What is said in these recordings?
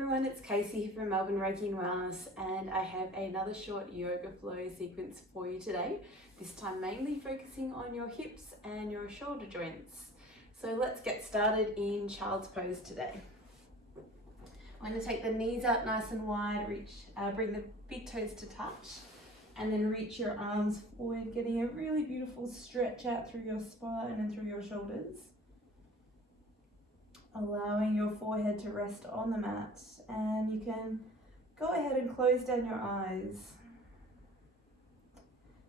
everyone, it's Casey here from Melbourne Reiki and Wellness, and I have another short yoga flow sequence for you today, this time mainly focusing on your hips and your shoulder joints. So let's get started in child's pose today. I'm going to take the knees out nice and wide, bring the big toes to touch, and then reach your arms forward, getting a really beautiful stretch out through your spine and through your shoulders. Allowing your forehead to rest on the mat, and you can go ahead and close down your eyes.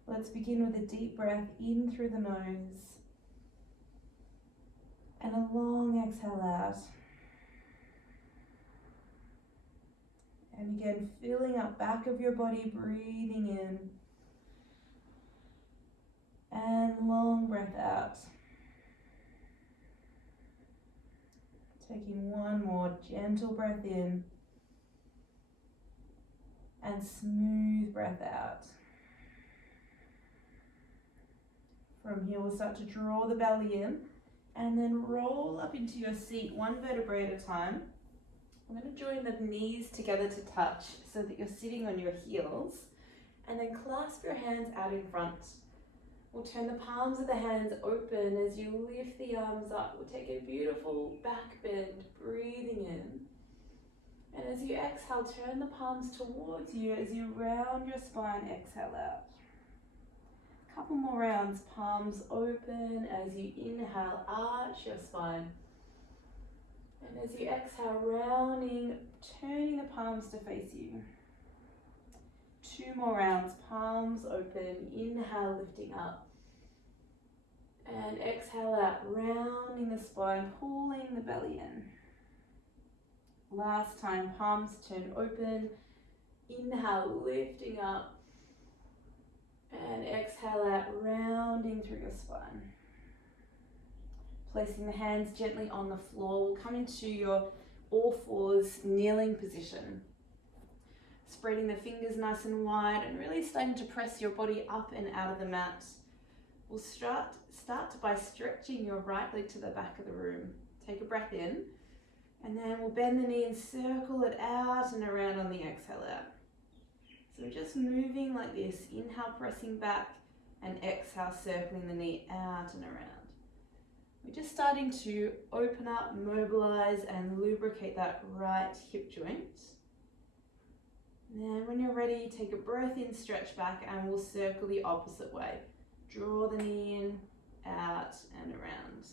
Let's begin with a deep breath in through the nose and a long exhale out. And again, filling up back of your body, breathing in, and long breath out. Taking one more gentle breath in and smooth breath out. From here, we'll start to draw the belly in and then roll up into your seat, one vertebrae at a time. I'm going to join the knees together to touch so that you're sitting on your heels, and then clasp your hands out in front. We'll turn the palms of the hands open as you lift the arms up. We'll take a beautiful back bend, breathing in. And as you exhale, turn the palms towards you as you round your spine, exhale out. A couple more rounds, palms open as you inhale, arch your spine. And as you exhale, rounding, turning the palms to face you. Two more rounds, palms open, inhale, lifting up. And exhale out, rounding the spine, pulling the belly in. Last time, palms turn open, inhale, lifting up. And exhale out, rounding through your spine. Placing the hands gently on the floor, we'll come into your all fours kneeling position. Spreading the fingers nice and wide and really starting to press your body up and out of the mat. We'll start by stretching your right leg to the back of the room. Take a breath in, and then we'll bend the knee and circle it out and around on the exhale out. So we're just moving like this, inhale pressing back and exhale circling the knee out and around. We're just starting to open up, mobilize and lubricate that right hip joint. Then when you're ready, take a breath in, stretch back, and we'll circle the opposite way. Draw the knee in, out and around.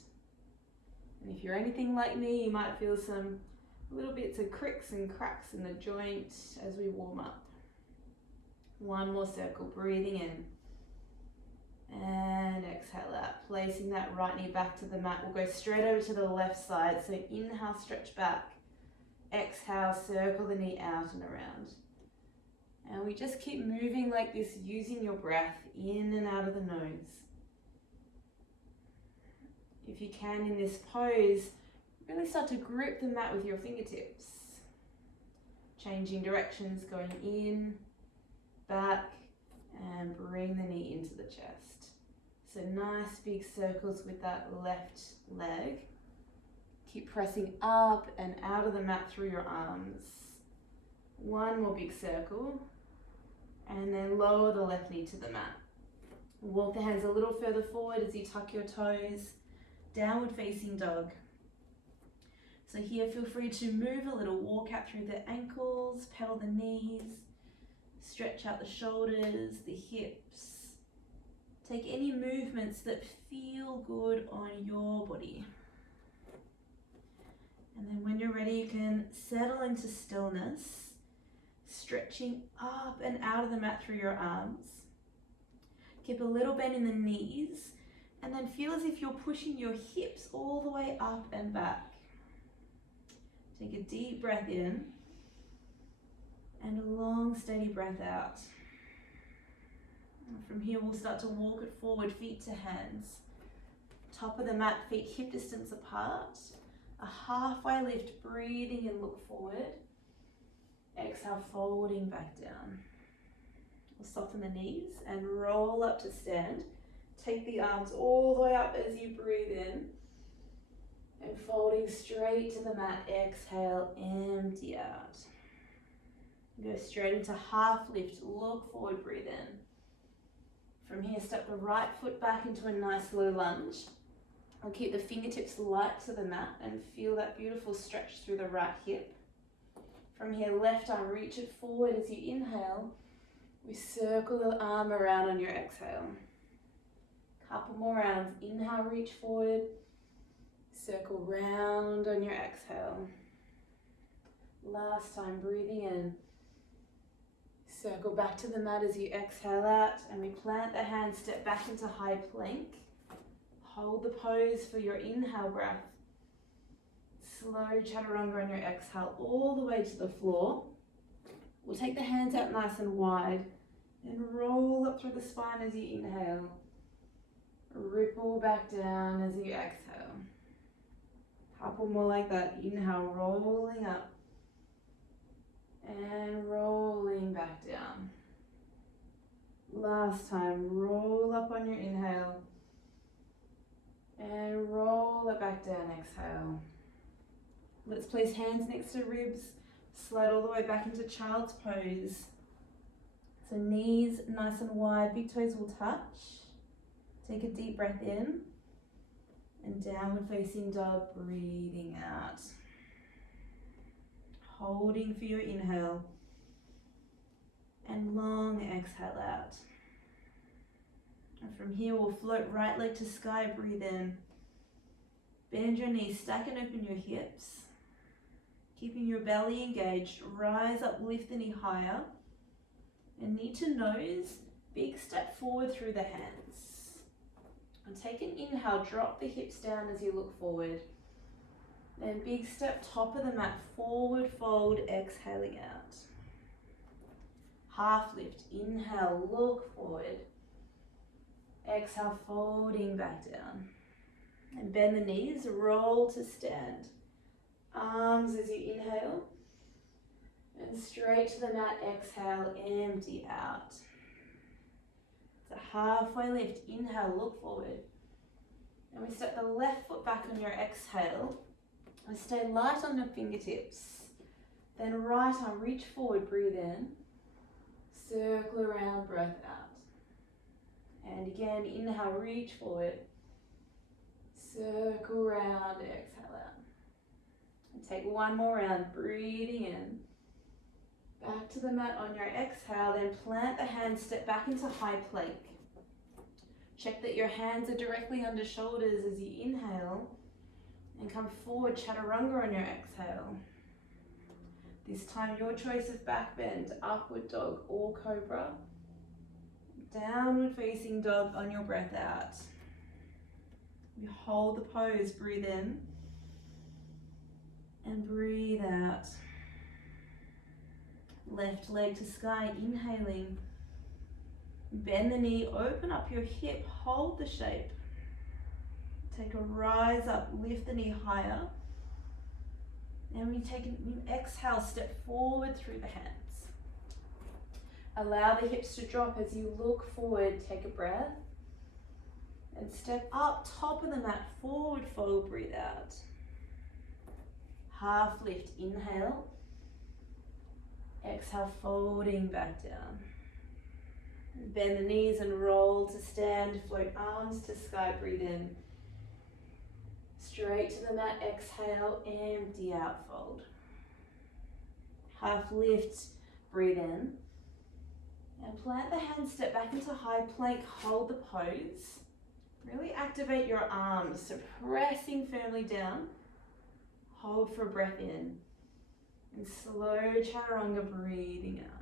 And if you're anything like me, you might feel some little bits of cricks and cracks in the joint as we warm up. One more circle, breathing in. And exhale out, placing that right knee back to the mat. We'll go straight over to the left side. So inhale, stretch back. Exhale, circle the knee out and around. And we just keep moving like this, using your breath in and out of the nose. If you can, in this pose, really start to grip the mat with your fingertips. Changing directions, going in, back, and bring the knee into the chest. So nice big circles with that left leg. Keep pressing up and out of the mat through your arms. One more big circle. And then lower the left knee to the mat. Walk the hands a little further forward as you tuck your toes. Downward facing dog. So here, feel free to move a little, walk out through the ankles, pedal the knees, stretch out the shoulders, the hips. Take any movements that feel good on your body. And then when you're ready, you can settle into stillness. Stretching up and out of the mat through your arms. Keep a little bend in the knees, and then feel as if you're pushing your hips all the way up and back. Take a deep breath in, and a long, steady breath out. And from here, we'll start to walk it forward, feet to hands. Top of the mat, feet hip distance apart. A halfway lift, breathing and look forward. Exhale, folding back down. We'll soften the knees and roll up to stand. Take the arms all the way up as you breathe in. And folding straight to the mat, exhale, empty out. Go straight into half lift, look forward, breathe in. From here, step the right foot back into a nice low lunge. I'll keep the fingertips light to the mat and feel that beautiful stretch through the right hip. From here, left arm, reach it forward as you inhale. We circle the arm around on your exhale. Couple more rounds. Inhale, reach forward. Circle round on your exhale. Last time, breathing in. Circle back to the mat as you exhale out, and we plant the hands, step back into high plank. Hold the pose for your inhale breath. Slow chaturanga on your exhale all the way to the floor. We'll take the hands out nice and wide and roll up through the spine as you inhale. Ripple back down as you exhale. Couple more like that. Inhale, rolling up and rolling back down. Last time, roll up on your inhale and roll it back down, exhale. Let's place hands next to ribs, slide all the way back into child's pose. So knees nice and wide, big toes will touch. Take a deep breath in and downward facing dog, breathing out. Holding for your inhale and long exhale out. And from here we'll float right leg to sky, breathe in. Bend your knees, stack and open your hips. Keeping your belly engaged, rise up, lift the knee higher. And knee to nose, big step forward through the hands. And take an inhale, drop the hips down as you look forward. Then big step, top of the mat, forward fold, exhaling out. Half lift, inhale, look forward. Exhale, folding back down. And bend the knees, roll to stand. Arms as you inhale. And straight to the mat, exhale, empty out. It's a halfway lift, inhale, look forward. And we step the left foot back on your exhale. And stay light on the fingertips. Then right arm, reach forward, breathe in. Circle around, breath out. And again, inhale, reach forward. Circle around, exhale out. And take one more round, breathing in. Back to the mat on your exhale, then plant the hands, step back into high plank. Check that your hands are directly under shoulders as you inhale. And come forward, chaturanga on your exhale. This time your choice of back bend, upward dog or cobra. Downward facing dog on your breath out. We hold the pose, breathe in. And breathe out. Left leg to sky, inhaling. Bend the knee, open up your hip, hold the shape. Take a rise up, lift the knee higher. And we take an exhale, step forward through the hands. Allow the hips to drop as you look forward, take a breath. And step up, top of the mat, forward fold, breathe out. Half lift, inhale. Exhale, folding back down. Bend the knees and roll to stand, float arms to sky, breathe in. Straight to the mat, exhale, empty out, fold. Half lift, breathe in. And plant the hands, step back into high plank, hold the pose. Really activate your arms, so pressing firmly down. Hold for a breath in. And slow chaturanga, breathing out.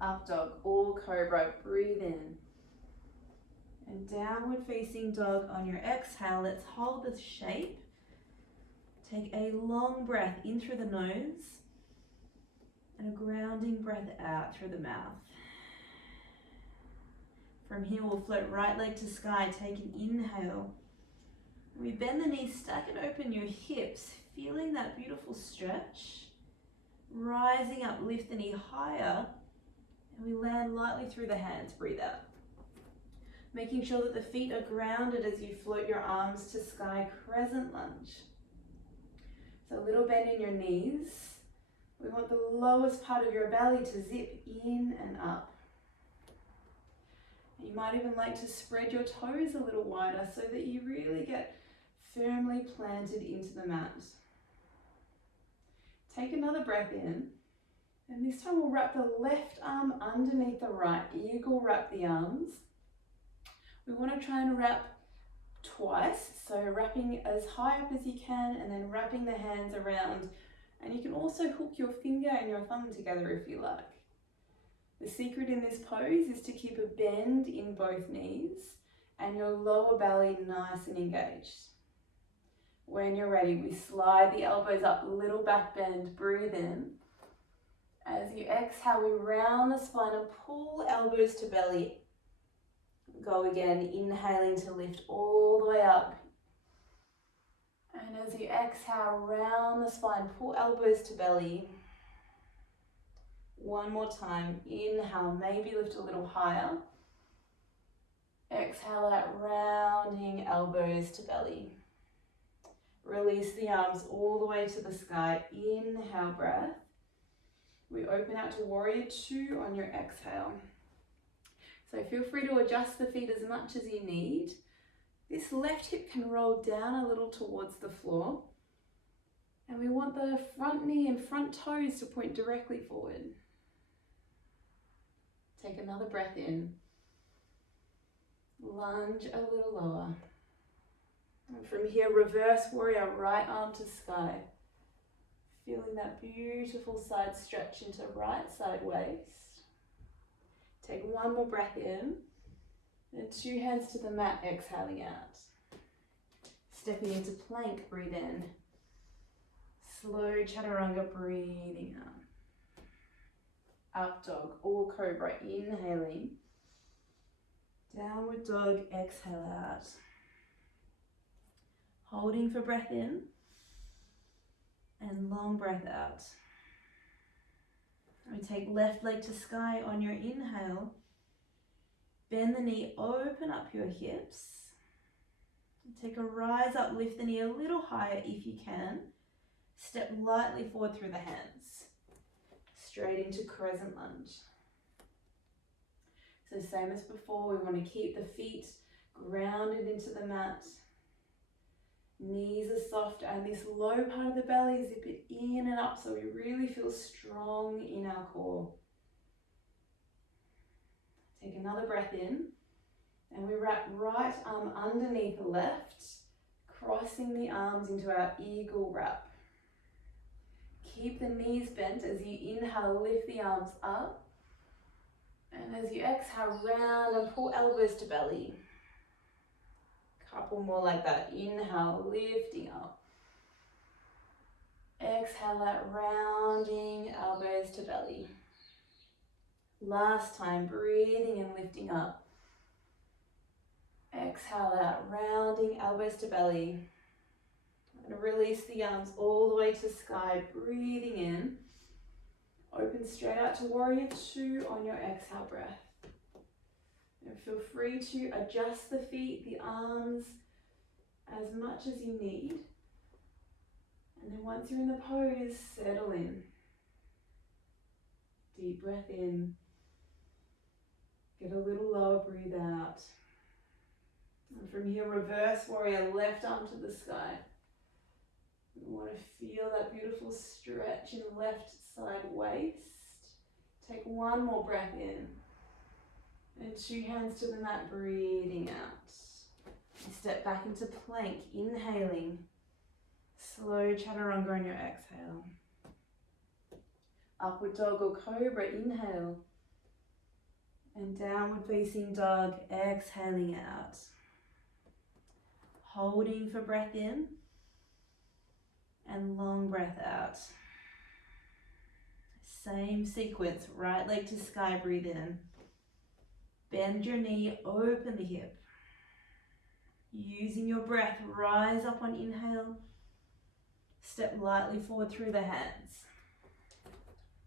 Up dog or cobra, breathe in. And downward facing dog on your exhale. Let's hold this shape. Take a long breath in through the nose and a grounding breath out through the mouth. From here we'll float right leg to sky, take an inhale. We bend the knees, stack and open your hips, feeling that beautiful stretch. Rising up, lift the knee higher, and we land lightly through the hands, breathe out. making sure that the feet are grounded as you float your arms to sky crescent lunge. So a little bend in your knees. We want the lowest part of your belly to zip in and up. You might even like to spread your toes a little wider so that you really get firmly planted into the mat. Take another breath in, and this time we'll wrap the left arm underneath the right. Eagle wrap the arms. We want to try and wrap twice, so wrapping as high up as you can and then wrapping the hands around. And you can also hook your finger and your thumb together if you like. The secret in this pose is to keep a bend in both knees and your lower belly nice and engaged. When you're ready, we slide the elbows up, little back bend, breathe in. As you exhale, we round the spine and pull elbows to belly. Go again, inhaling to lift all the way up. And as you exhale, round the spine, pull elbows to belly. One more time, inhale, maybe lift a little higher. Exhale out, rounding elbows to belly. Release the arms all the way to the sky. Inhale, breath. We open out to warrior two on your exhale. So feel free to adjust the feet as much as you need. This left hip can roll down a little towards the floor. And we want the front knee and front toes to point directly forward. Take another breath in. Lunge a little lower. And from here, reverse warrior, right arm to sky. Feeling that beautiful side stretch into right side waist. Take one more breath in. And two hands to the mat, exhaling out. Stepping into plank, breathe in. Slow chaturanga, breathing out. Up dog or cobra, inhaling. Downward dog, exhale out. Holding for breath in. And long breath out. And we take left leg to sky on your inhale. Bend the knee, open up your hips. Take a rise up, lift the knee a little higher if you can. Step lightly forward through the hands. Straight into crescent lunge. So same as before, we want to keep the feet grounded into the mat. Knees are soft and this low part of the belly, zip it in and up so we really feel strong in our core. Take another breath in and we wrap right arm underneath the left, crossing the arms into our eagle wrap. Keep the knees bent as you inhale, lift the arms up. And as you exhale, round and pull elbows to belly. Couple more like that. Inhale, lifting up. Exhale out, rounding elbows to belly. Last time, breathing and lifting up. Exhale out, rounding elbows to belly. And release the arms all the way to sky, breathing in. Open straight out to warrior two on your exhale breath. And feel free to adjust the feet, the arms, as much as you need. And then once you're in the pose, settle in. Deep breath in. Get a little lower, breathe out. And from here, reverse warrior, left arm to the sky. We want to feel that beautiful stretch in left side waist. Take one more breath in. And two hands to the mat, breathing out. You step back into plank, inhaling. Slow chaturanga on your exhale. Upward dog or cobra, inhale. And downward facing dog, exhaling out. Holding for breath in. And long breath out. Same sequence, right leg to sky, breathe in. Bend your knee, open the hip. Using your breath, rise up on inhale. Step lightly forward through the hands.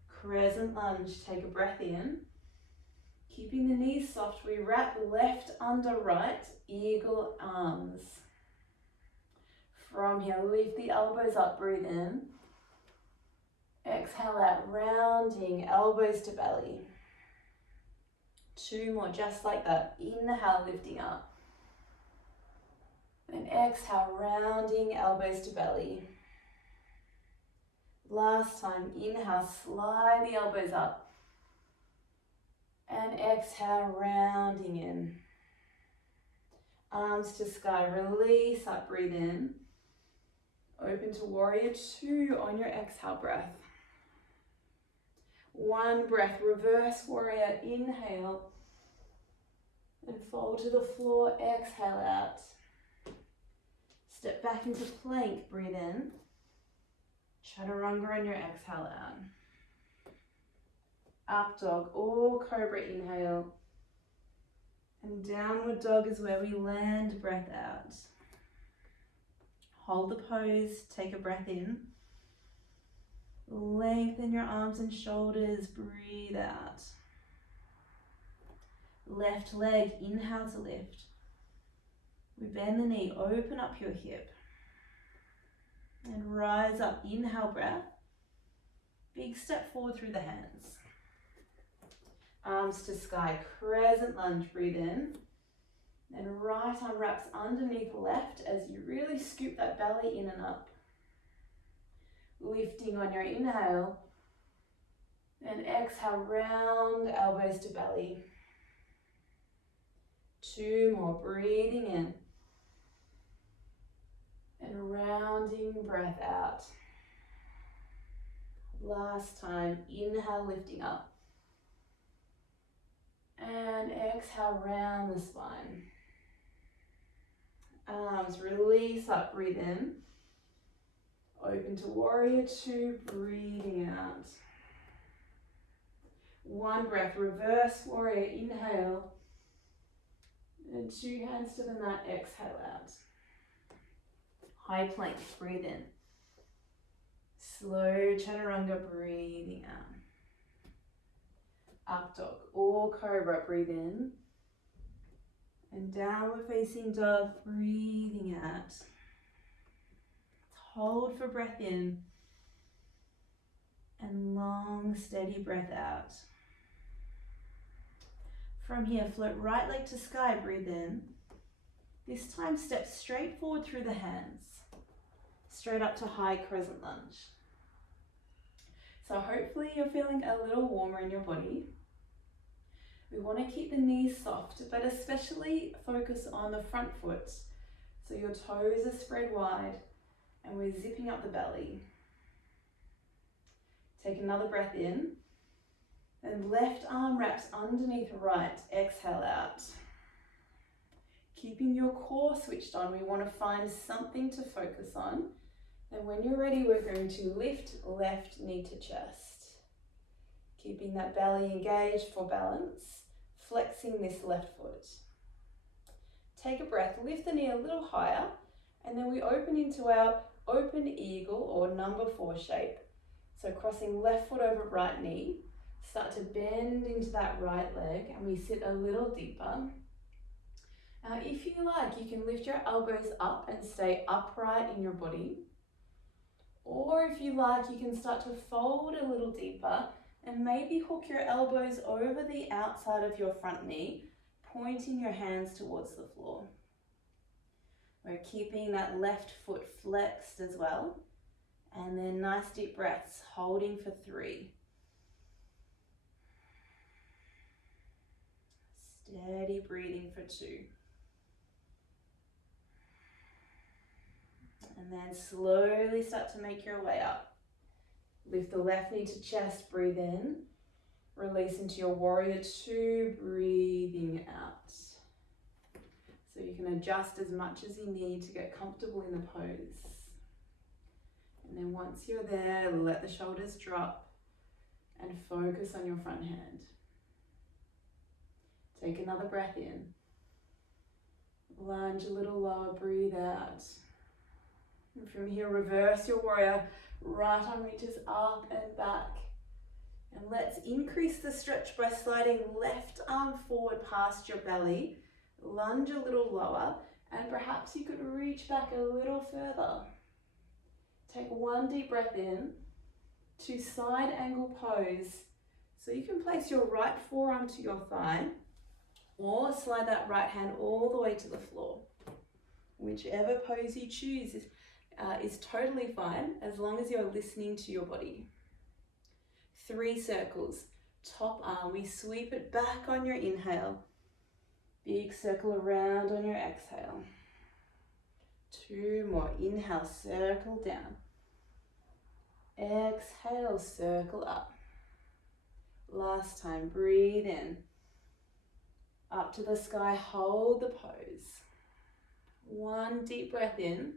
Crescent lunge, take a breath in. Keeping the knees soft, we wrap left under right, eagle arms. From here, lift the elbows up, breathe in. Exhale out, rounding elbows to belly. 2 more, just like that. Inhale, lifting up. And exhale, rounding elbows to belly. Last time, inhale, slide the elbows up. And exhale, rounding in. Arms to sky, release up, breathe in. Open to warrior 2 on your exhale breath. 1 breath, reverse warrior, inhale. And fold to the floor, exhale out. Step back into plank, breathe in. Chaturanga on your exhale out. Up dog or cobra, inhale. And downward dog is where we land, breath out. Hold the pose, take a breath in. Lengthen your arms and shoulders, breathe out. Left leg, inhale to lift. We bend the knee, open up your hip. And rise up, inhale breath. Big step forward through the hands. Arms to sky, crescent lunge, breathe in. And right arm wraps underneath left as you really scoop that belly in and up. Lifting on your inhale. And exhale, round elbows to belly. 2 more, breathing in. And rounding breath out. Last time, inhale, lifting up. And exhale, round the spine. Arms release up, breathe in. Open to warrior 2, breathing out. 1 breath, reverse warrior, inhale. And 2 hands to the mat, exhale out. High plank, breathe in. Slow chaturanga, breathing out. Up dog or cobra, breathe in. And downward facing dog, breathing out. Hold for breath in. And long, steady breath out. From here, float right leg to sky, breathe in. This time, step straight forward through the hands. Straight up to high crescent lunge. So hopefully you're feeling a little warmer in your body. We want to keep the knees soft, but especially focus on the front foot. So your toes are spread wide and we're zipping up the belly. Take another breath in. And left arm wraps underneath right. Exhale out. Keeping your core switched on, we want to find something to focus on. And when you're ready, we're going to lift left knee to chest. Keeping that belly engaged for balance, flexing this left foot. Take a breath, lift the knee a little higher, and then we open into our open eagle or number 4 shape. So crossing left foot over right knee, start to bend into that right leg, and we sit a little deeper. Now, if you like, you can lift your elbows up and stay upright in your body. Or if you like, you can start to fold a little deeper and maybe hook your elbows over the outside of your front knee, pointing your hands towards the floor. We're keeping that left foot flexed as well. And then nice deep breaths, holding for 3. Steady breathing for 2. And then slowly start to make your way up. Lift the left knee to chest, breathe in. Release into your warrior 2, breathing out. So you can adjust as much as you need to get comfortable in the pose. And then once you're there, let the shoulders drop and focus on your front hand. Take another breath in. Lunge a little lower, breathe out. And from here, reverse your warrior. Right arm reaches up and back. And let's increase the stretch by sliding left arm forward past your belly, lunge a little lower, and perhaps you could reach back a little further. Take one deep breath in to side angle pose. So you can place your right forearm to your thigh or slide that right hand all the way to the floor. Whichever pose you choose is totally fine as long as you're listening to your body. 3 circles. Top arm, we sweep it back on your inhale. Big circle around on your exhale. 2 more. Inhale, circle down. Exhale, circle up. Last time, breathe in. Up to the sky, hold the pose. 1 deep breath in.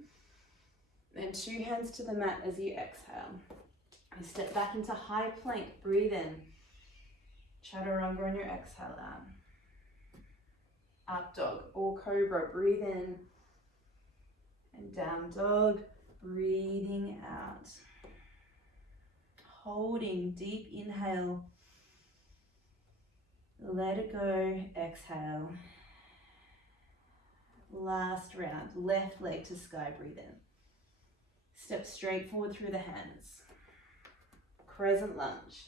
Then 2 hands to the mat as you exhale. And step back into high plank, breathe in. Chaturanga on your exhale out. Up dog or cobra, breathe in. And down dog, breathing out. Holding, deep inhale. Let it go, exhale. Last round, left leg to sky, breathe in. Step straight forward through the hands. Crescent lunge.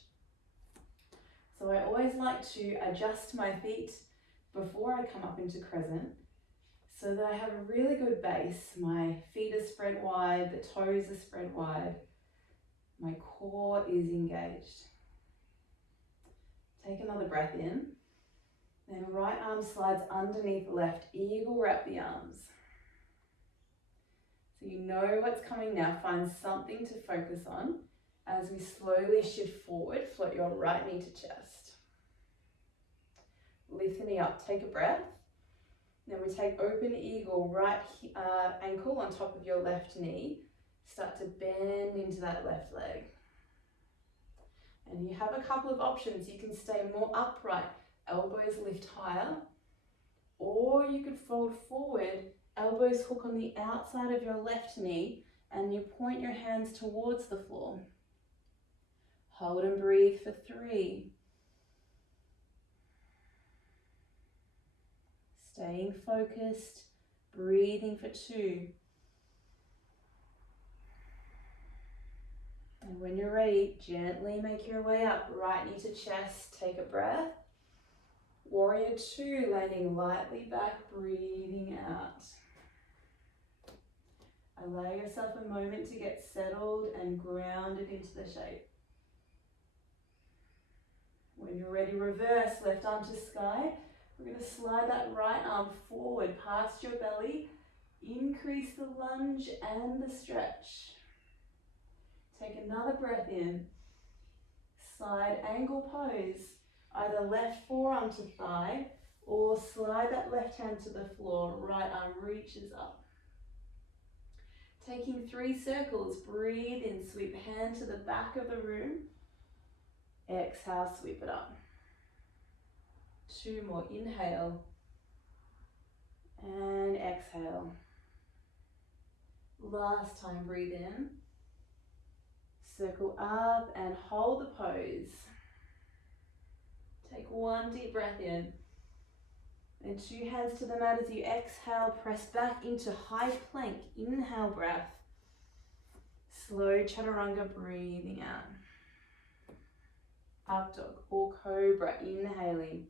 So I always like to adjust my feet before I come up into crescent so that I have a really good base. My feet are spread wide, the toes are spread wide. My core is engaged. Take another breath in. Then right arm slides underneath left, eagle wrap the arms. So you know what's coming now. Find something to focus on as we slowly shift forward. Float your right knee to chest. Lift the knee up, take a breath. Then we take open eagle, right ankle on top of your left knee. Start to bend into that left leg. And you have a couple of options. You can stay more upright, elbows lift higher, or you could fold forward, elbows hook on the outside of your left knee, and you point your hands towards the floor. Hold and breathe for 3. Staying focused, breathing for 2. And when you're ready, gently make your way up, right knee to chest, take a breath. Warrior 2, landing lightly back, breathing out. Allow yourself a moment to get settled and grounded into the shape. When you're ready, reverse, left arm to sky. We're going to slide that right arm forward past your belly. Increase the lunge and the stretch. Take another breath in. Side angle pose. Either left forearm to thigh or slide that left hand to the floor. Right arm reaches up. Taking 3 circles. Breathe in. Sweep hand to the back of the room. Exhale, sweep it up. 2 more. Inhale. And exhale. Last time, breathe in. Circle up and hold the pose. Take 1 deep breath in. And 2 hands to the mat as you exhale. Press back into high plank. Inhale, breath. Slow chaturanga, breathing out. Up dog or cobra, inhaling.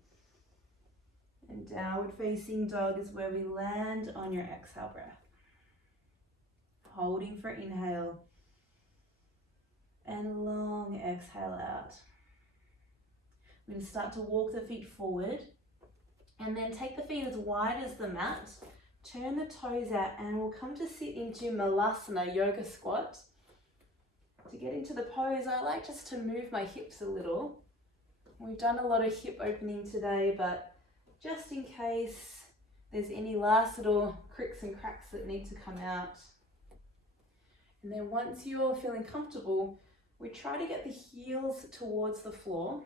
And downward facing dog is where we land on your exhale breath. Holding for inhale. And long exhale out. We're going to start to walk the feet forward. And then take the feet as wide as the mat. Turn the toes out and we'll come to sit into Malasana, yoga squat. To get into the pose, I like just to move my hips a little. We've done a lot of hip opening today, but just in case there's any last little cricks and cracks that need to come out. And then once you're feeling comfortable, we try to get the heels towards the floor.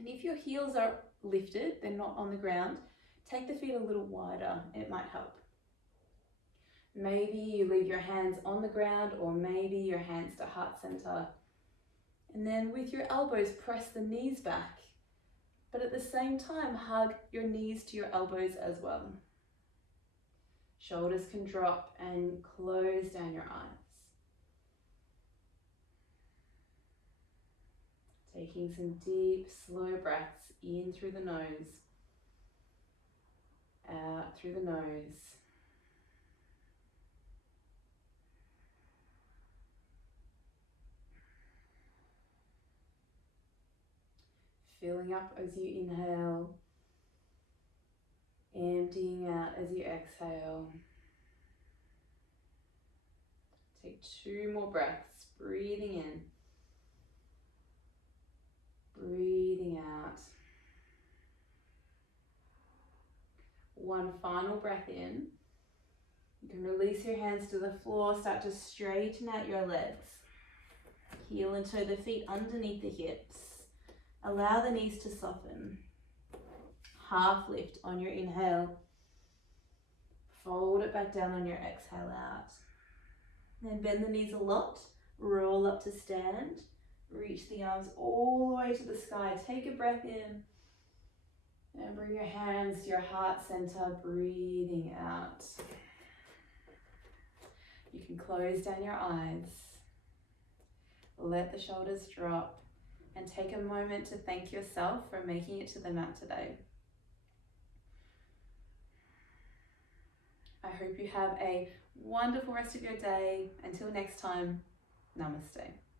And if your heels are lifted, they're not on the ground, take the feet a little wider, it might help. Maybe you leave your hands on the ground or maybe your hands to heart center. And then with your elbows, press the knees back. But at the same time, hug your knees to your elbows as well. Shoulders can drop and close down your eyes. Taking some deep, slow breaths in through the nose, out through the nose. Filling up as you inhale, emptying out as you exhale. Take 2 more breaths, breathing in, breathing out. One final breath in. You can release your hands to the floor, start to straighten out your legs. Heel and toe the feet underneath the hips. Allow the knees to soften. Half lift on your inhale. Fold it back down on your exhale out. Then bend the knees a lot. Roll up to stand. Reach the arms all the way to the sky. Take a breath in. And bring your hands to your heart center, breathing out. You can close down your eyes. Let the shoulders drop. And take a moment to thank yourself for making it to the mat today. I hope you have a wonderful rest of your day. Until next time, namaste.